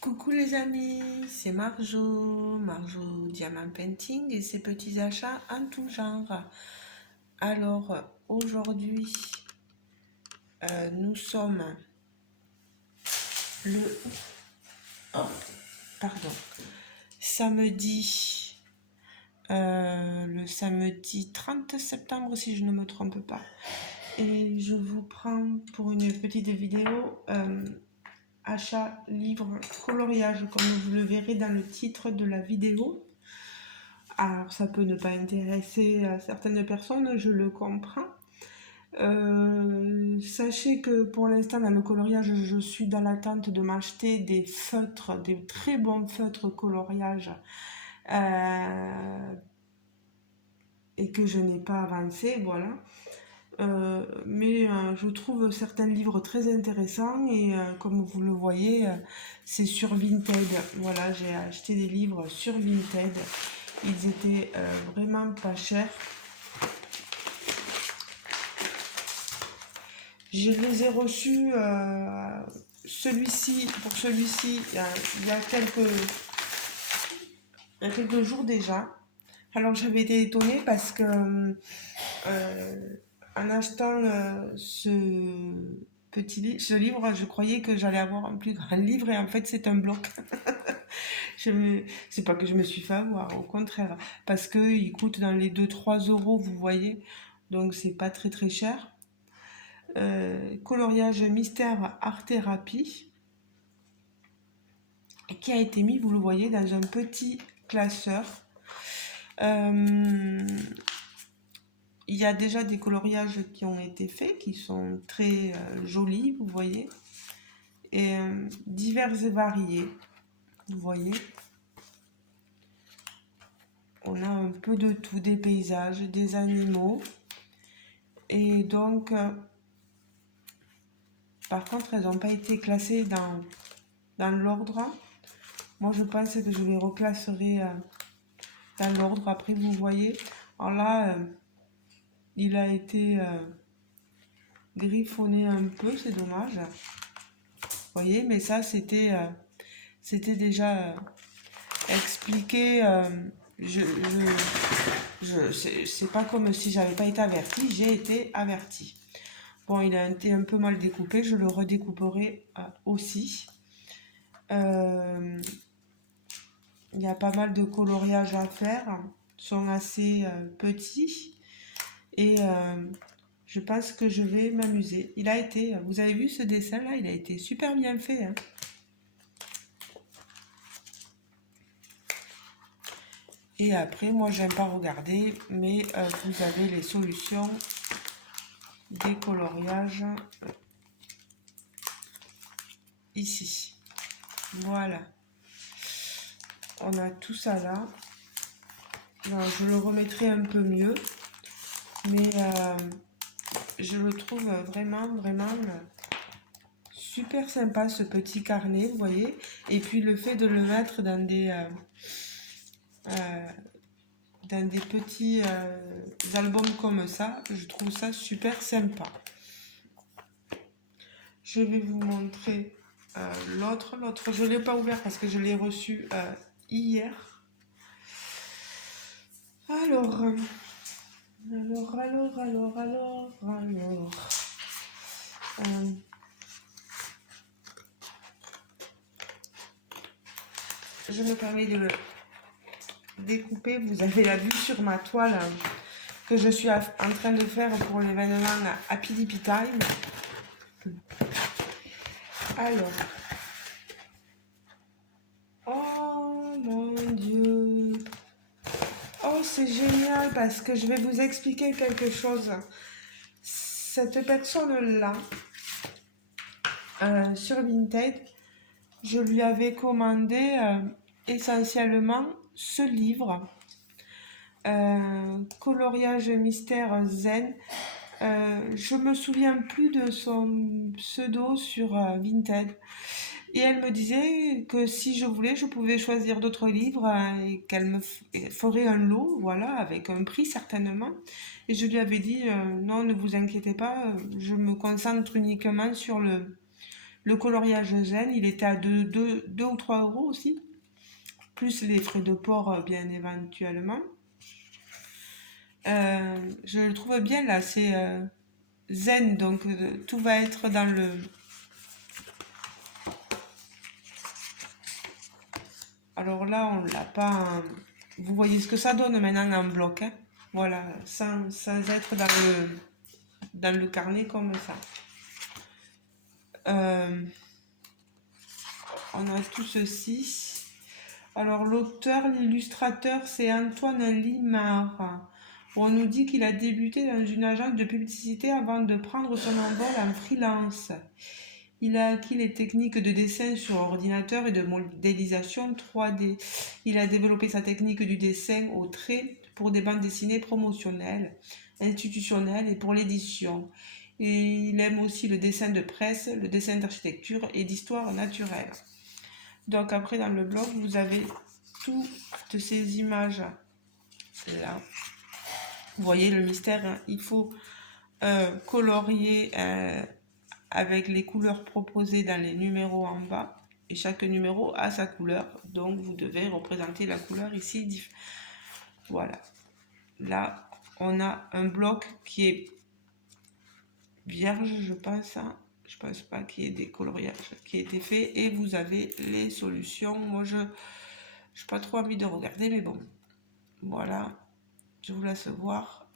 Coucou les amis, c'est Marjo Diamant Painting et ses petits achats en tout genre. Alors aujourd'hui, nous sommes le, oh, pardon, samedi, le samedi 30 septembre si je ne me trompe pas. Et je vous prends pour une petite vidéo achat, livre, coloriage, comme vous le verrez dans le titre de la vidéo. Alors, ça peut ne pas intéresser certaines personnes, je le comprends. Sachez que pour l'instant, dans le coloriage, je suis dans l'attente de m'acheter des feutres, des très bons feutres coloriage et que je n'ai pas avancé, voilà. Mais je trouve certains livres très intéressants et comme vous le voyez, c'est sur Vinted. Voilà, j'ai acheté des livres sur Vinted. Ils étaient vraiment pas chers. Je les ai reçus, pour celui-ci, il y a quelques jours déjà. Alors j'avais été étonnée parce que en achetant ce livre, je croyais que j'allais avoir un plus grand livre et en fait c'est un bloc. C'est pas que je me suis fait avoir, au contraire, parce qu'il coûte dans les 2-3 euros, vous voyez, donc c'est pas très très cher. Coloriage mystère art thérapie qui a été mis, vous le voyez, dans un petit classeur. Euh, il y a déjà des coloriages qui ont été faits, qui sont très jolis, vous voyez, et divers et variés, vous voyez. On a un peu de tout, des paysages, des animaux, et donc, par contre, elles n'ont pas été classées dans l'ordre. Moi, je pense que je les reclasserai dans l'ordre. Après, vous voyez, alors là, il a été griffonné un peu, c'est dommage. Vous voyez, mais ça, c'était déjà expliqué. C'est pas comme si j'avais pas été avertie, j'ai été avertie. Bon, il a été un peu mal découpé, je le redécouperai aussi. Il y a pas mal de coloriages à faire, ils sont assez petits et je pense que je vais m'amuser. Il a été, vous avez vu ce dessin là, il a été super bien fait, hein. Et après, moi j'aime pas regarder, mais vous avez les solutions des coloriages ici. Voilà. On a tout ça là. Alors, je le remettrai un peu mieux, mais je le trouve vraiment super sympa ce petit carnet, vous voyez. Et puis le fait de le mettre dans des petits albums comme ça, je trouve ça super sympa. Je vais vous montrer l'autre. L'autre, je ne l'ai pas ouvert parce que je l'ai reçu hier. Alors, je me permets de le découper. Vous avez la vue sur ma toile que je suis en train de faire pour l'événement Happy Lippy Time. Alors, oh mon Dieu, oh c'est génial parce que je vais vous expliquer quelque chose. Cette personne-là, sur Vinted, je lui avais commandé essentiellement ce livre, Coloriage mystère zen. Je me souviens plus de son pseudo sur Vinted. Et elle me disait que si je voulais, je pouvais choisir d'autres livres et qu'elle me ferait un lot, voilà, avec un prix certainement. Et je lui avais dit non, ne vous inquiétez pas, je me concentre uniquement sur le Le coloriage zen, il était à 2 ou 3 euros aussi, plus les frais de port, bien éventuellement. Je le trouve bien là, c'est zen, donc tout va être dans le... Alors là, on l'a pas... Vous voyez ce que ça donne maintenant en bloc, hein. Voilà, sans être dans le carnet comme ça. On a tout ceci. Alors l'auteur, l'illustrateur, c'est Antoine Limard. On nous dit qu'il a débuté dans une agence de publicité avant de prendre son envol en freelance. Il a acquis les techniques de dessin sur ordinateur et de modélisation 3D. Il a développé sa technique du dessin au trait pour des bandes dessinées promotionnelles, institutionnelles et pour l'édition. Et il aime aussi le dessin de presse, le dessin d'architecture et d'histoire naturelle. Donc après dans le blog, vous avez toutes ces images là. Vous voyez le mystère, hein. Il faut colorier avec les couleurs proposées dans les numéros en bas. Et chaque numéro a sa couleur. Donc vous devez représenter la couleur ici. Voilà. Là, on a un bloc qui est vierge, je pense. Hein. Je pense pas qu'il y ait des coloriages qui aient été faits. Et vous avez les solutions. Moi, je n'ai pas trop envie de regarder, mais bon. Voilà. Je vous laisse voir.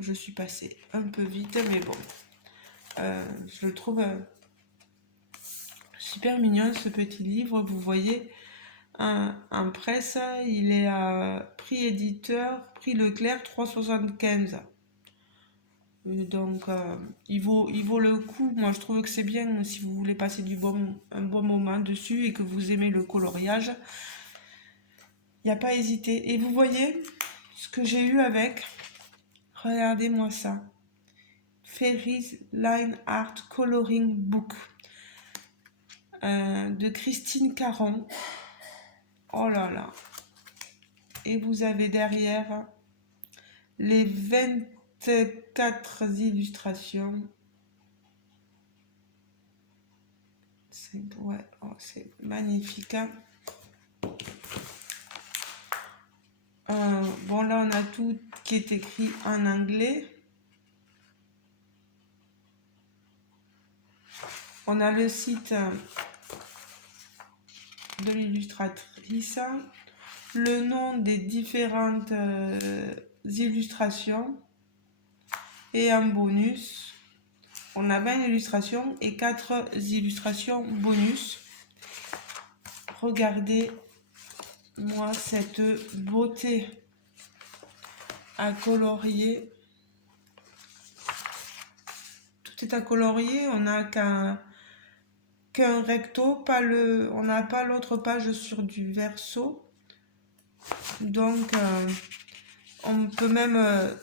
Je suis passée un peu vite, mais bon. Je le trouve super mignon, ce petit livre. Vous voyez, en presse, il est à prix éditeur, prix Leclerc, 3,75. Donc, il vaut le coup. Moi, je trouve que c'est bien si vous voulez passer un bon moment dessus et que vous aimez le coloriage. Il n'y a pas à hésiter. Et vous voyez ce que j'ai eu avec. Regardez-moi ça. Fairies Line Art Coloring Book de Christine Caron. Oh là là. Et vous avez derrière les 24 illustrations. Ouais, oh, c'est magnifique. Hein. Bon, là, on a tout qui est écrit en anglais. On a le site de l'illustratrice, le nom des différentes illustrations et un bonus. On a 20 illustrations et 4 illustrations bonus. Regardez-moi cette beauté à colorier. Tout est à colorier, on n'a qu'un recto, on n'a pas l'autre page sur du verso. Donc, on peut même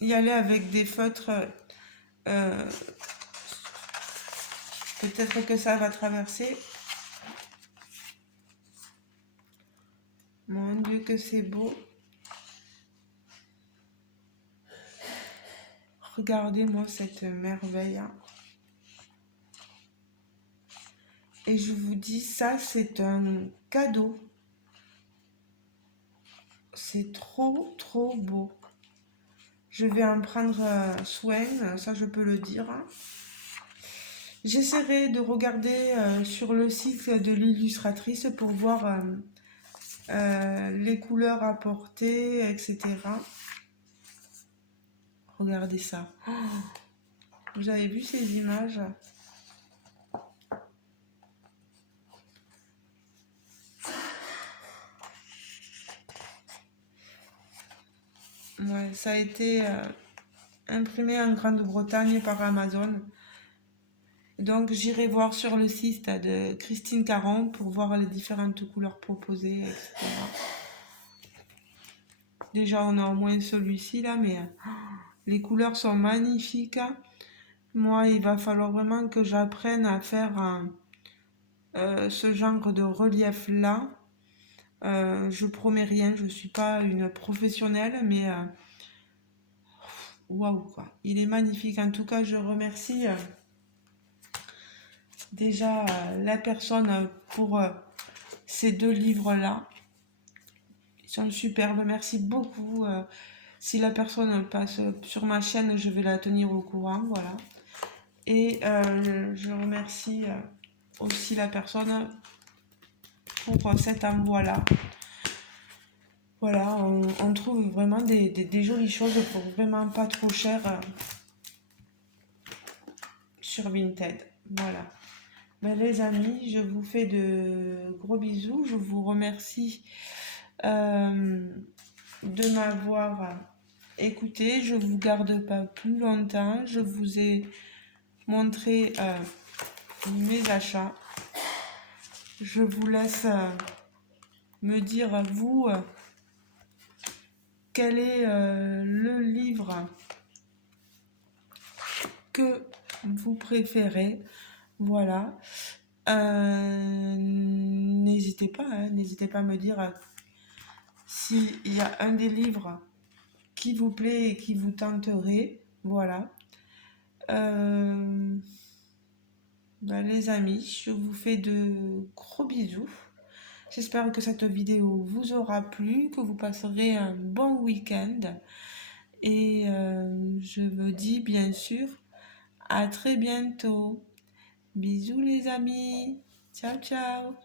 y aller avec des feutres. Peut-être que ça va traverser. Mon Dieu, que c'est beau. Regardez-moi cette merveille. Et je vous dis, ça, c'est un cadeau. C'est trop, trop beau. Je vais en prendre soin, ça je peux le dire. J'essaierai de regarder sur le site de l'illustratrice pour voir les couleurs apportées, etc. Regardez ça. Oh, vous avez vu ces images? Ouais, ça a été imprimé en Grande-Bretagne par Amazon. Donc j'irai voir sur le site de Christine Caron pour voir les différentes couleurs proposées, etc. Déjà on a au moins celui-ci là, mais les couleurs sont magnifiques. Moi il va falloir vraiment que j'apprenne à faire ce genre de relief là. Je promets rien, je suis pas une professionnelle, mais waouh quoi. Il est magnifique. En tout cas, je remercie déjà la personne pour ces deux livres-là. Ils sont superbes. Merci beaucoup. Si la personne passe sur ma chaîne, je vais la tenir au courant. Voilà. Et je remercie aussi la personne pour cet envoi-là. Voilà, on trouve vraiment des jolies choses pour vraiment pas trop cher sur Vinted. Voilà. Ben, les amis, je vous fais de gros bisous. Je vous remercie de m'avoir écouté. Je vous garde pas plus longtemps. Je vous ai montré mes achats. Je vous laisse me dire, vous, quel est le livre que vous préférez. Voilà. N'hésitez pas, hein, n'hésitez pas à me dire s'il y a un des livres qui vous plaît et qui vous tenterait. Voilà. Ben, les amis, je vous fais de gros bisous. J'espère que cette vidéo vous aura plu, que vous passerez un bon week-end. Et je vous dis bien sûr à très bientôt. Bisous les amis. Ciao, ciao.